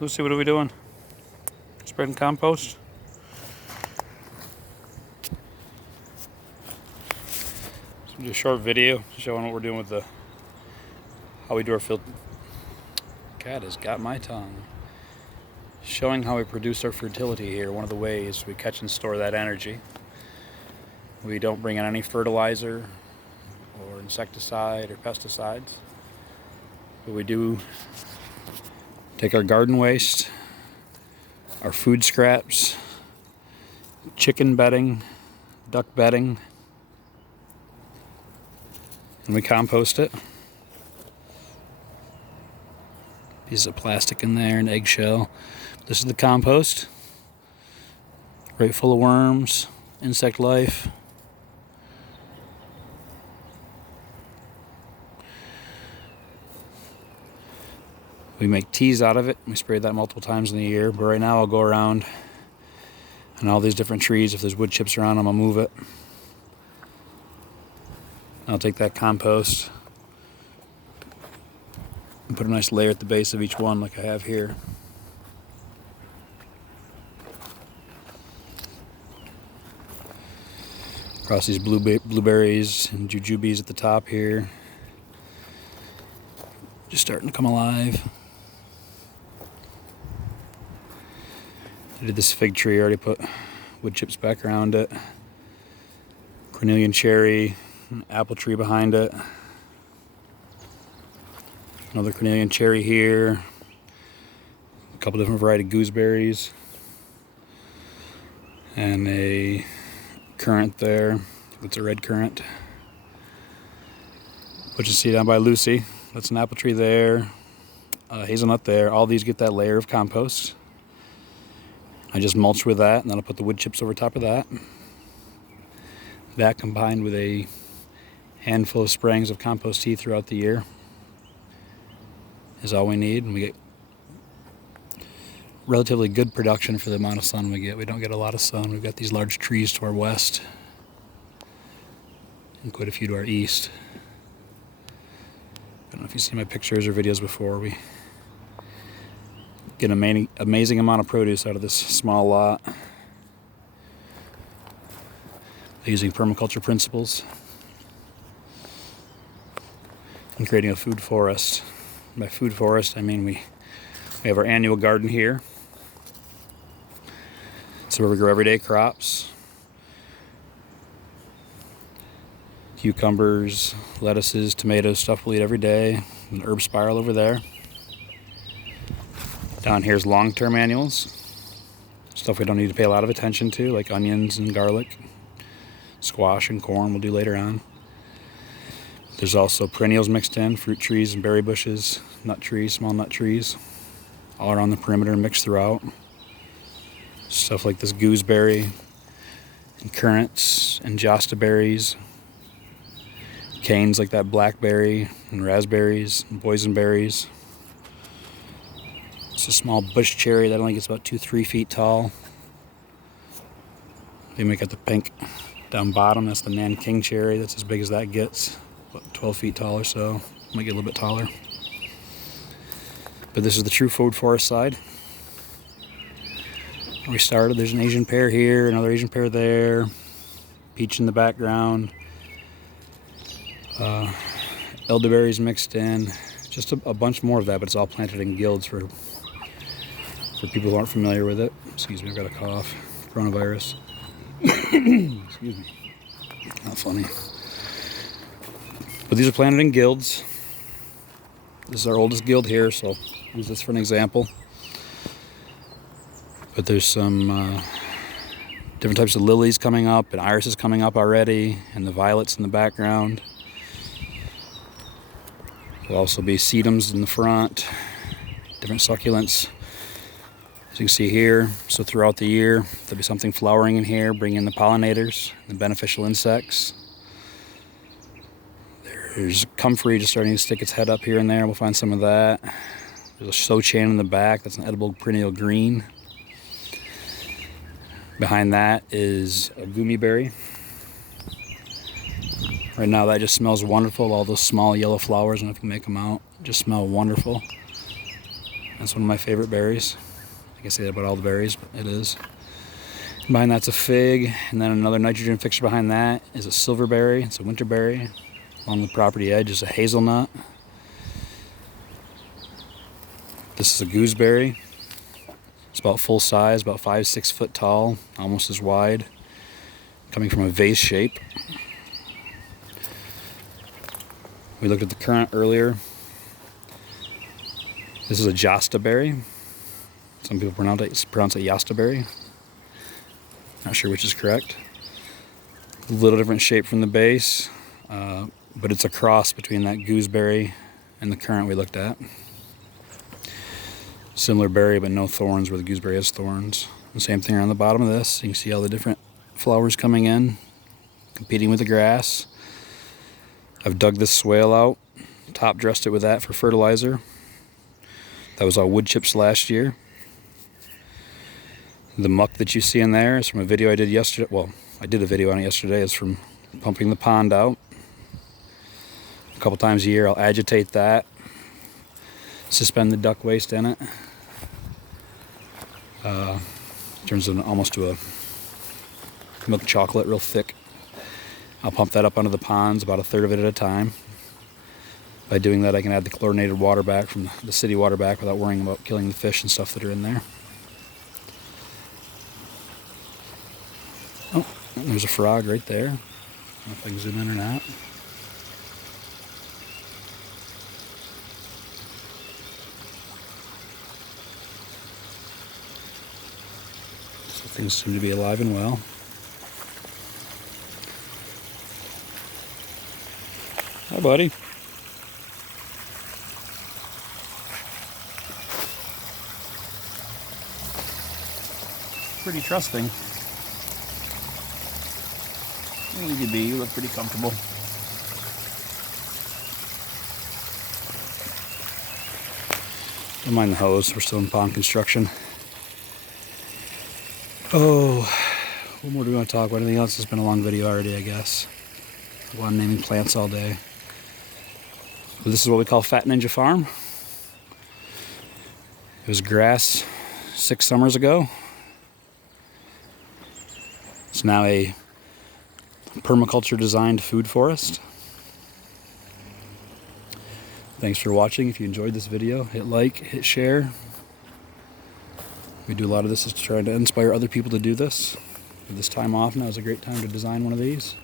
Lucy, what are we doing? Spreading compost? So do a short video showing what we're doing with how we do our filter. Cat has got my tongue. Showing how we produce our fertility here. One of the ways we catch and store that energy. We don't bring in any fertilizer or insecticide or pesticides. But we do take our garden waste, our food scraps, chicken bedding, duck bedding, and we compost it. Piece of plastic in there, an eggshell. This is the compost. Right full of worms, insect life. We make teas out of it. We spray that multiple times in the year. But right now I'll go around and all these different trees. If there's wood chips around them, I'll move it. I'll take that compost and put a nice layer at the base of each one like I have here. Across these blueberries and jujubes at the top here. Just starting to come alive. I did this fig tree, I already put wood chips back around it. Cornelian cherry, an apple tree behind it. Another cornelian cherry here. A couple different variety of gooseberries. And a currant there. That's a red currant. What you see down by Lucy. That's an apple tree there. Hazelnut there. All these get that layer of compost. I just mulch with that, and then I'll put the wood chips over top of that. That combined with a handful of sprayings of compost tea throughout the year is all we need, and we get relatively good production for the amount of sun we get. We don't get a lot of sun. We've got these large trees to our west and quite a few to our east. I don't know if you've seen my pictures or videos before. We get an amazing amount of produce out of this small lot using permaculture principles and creating a food forest. By food forest, I mean we have our annual garden here. So where we grow everyday crops. Cucumbers, lettuces, tomatoes, stuff we'll eat every day. An herb spiral over there. Down here's long-term annuals. Stuff we don't need to pay a lot of attention to, like onions and garlic. Squash and corn we'll do later on. There's also perennials mixed in, fruit trees and berry bushes, nut trees, small nut trees, all around the perimeter mixed throughout. Stuff like this gooseberry and currants and josta berries. Canes like that blackberry and raspberries and boysenberries. It's a small bush cherry that only gets about 2-3 feet tall. Then we got the pink down bottom. That's the Nanking cherry. That's as big as that gets. About 12 feet tall or so. Might get a little bit taller. But this is the true food forest side. Where we started, there's an Asian pear here, another Asian pear there. Peach in the background. Elderberries mixed in. Just a bunch more of that, but it's all planted in guilds for people who aren't familiar with it. Excuse me, I've got a cough. Coronavirus. Excuse me. Not funny. But these are planted in guilds. This is our oldest guild here, so I'll use this for an example. But there's some different types of lilies coming up, and irises coming up already, and the violets in the background. There'll also be sedums in the front, different succulents. As you can see here, so throughout the year, there'll be something flowering in here, bring in the pollinators, the beneficial insects. There's comfrey just starting to stick its head up here and there. We'll find some of that. There's a sochain in the back. That's an edible perennial green. Behind that is a gummy berry. Right now that just smells wonderful. All those small yellow flowers, I don't know if you can make them out, just smell wonderful. That's one of my favorite berries. I can say that about all the berries, but it is. And behind that's a fig, and then another nitrogen fixture behind that is a silverberry. It's a winterberry. Along the property edge is a hazelnut. This is a gooseberry. It's about full size, about 5-6 foot tall, almost as wide, coming from a vase shape. We looked at the currant earlier. This is a josta berry. Some people pronounce it yasta berry. Not sure which is correct. A little different shape from the base, but it's a cross between that gooseberry and the currant we looked at. Similar berry, but no thorns where the gooseberry has thorns. The same thing around the bottom of this. You can see all the different flowers coming in, competing with the grass. I've dug this swale out, top dressed it with that for fertilizer. That was all wood chips last year. The muck that you see in there is from a video I did yesterday. Well, I did a video on it yesterday. It's from pumping the pond out. A couple times a year I'll agitate that, suspend the duck waste in it. Turns it almost to a milk chocolate, real thick. I'll pump that up onto the ponds, about 1/3 of it at a time. By doing that, I can add the chlorinated water back from the city water back without worrying about killing the fish and stuff that are in there. Oh, there's a frog right there. I don't know if I can zoom in or not. So things seem to be alive and well. Hi, buddy. Pretty trusting. You could be. You look pretty comfortable. Don't mind the hose. We're still in pond construction. Oh, what more do we want to talk about? Anything else? It's been a long video already, I guess. Go on naming plants all day. But this is what we call Fat Ninja Farm. It was grass 6 summers ago. It's now a permaculture designed food forest. Thanks for watching. If you enjoyed this video, hit like, hit share. We do a lot of this is to try to inspire other people to do this. With this time off now is a great time to design one of these.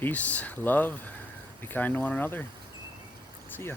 Peace, love, be kind to one another. See ya.